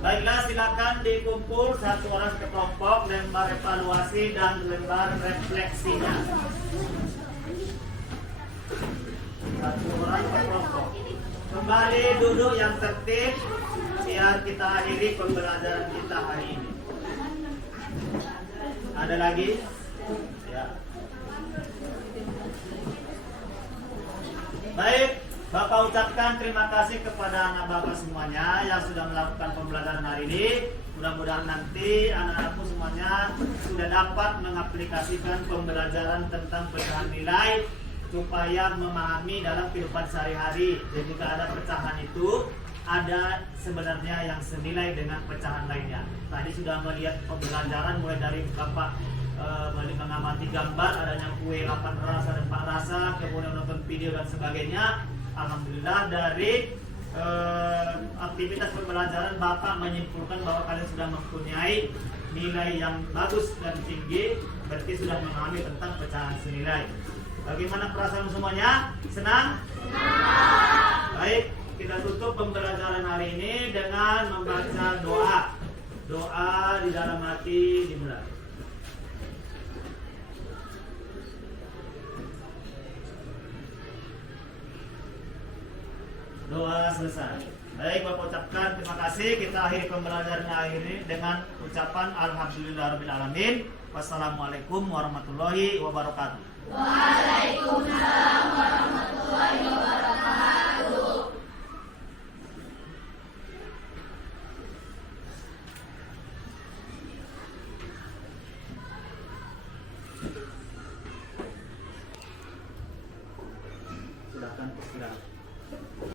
Baiklah, silakan dikumpul 1 orang ke kelompok, lembar evaluasi dan lembar refleksinya. 1 orang per kelompok. Kembali duduk yang tertib biar kita akhiri pembelajaran kita hari ini. Ada lagi? Ya. Baik, Bapak ucapkan terima kasih kepada anak Bapak semuanya yang sudah melakukan pembelajaran hari ini. Mudah-mudahan nanti anak-anakku semuanya sudah dapat mengaplikasikan pembelajaran tentang pecahan nilai supaya memahami dalam kehidupan sehari-hari. Dan jika ada pecahan itu, ada sebenarnya yang senilai dengan pecahan lainnya. Tadi sudah melihat pembelajaran mulai dari Bapak mengamati gambar adanya kue 8 rasa dan 4 rasa, kemudian nonton video dan sebagainya. Alhamdulillah dari aktivitas pembelajaran Bapak menyimpulkan bahwa kalian sudah mempunyai nilai yang bagus dan tinggi, berarti sudah memahami tentang pecahan senilai. Bagaimana perasaan semuanya? Senang? Baik, kita tutup pembelajaran hari ini dengan membaca doa. Doa di dalam hati dimulai. Doa selesai. Baik, Bapak ucapkan terima kasih. Kita akhiri pembelajaran hari ini dengan ucapan Alhamdulillahirrahmanirrahim. Wassalamualaikum warahmatullahi wabarakatuh. Waalaikumsalam warahmatullahi wabarakatuh. Silakan istirahat.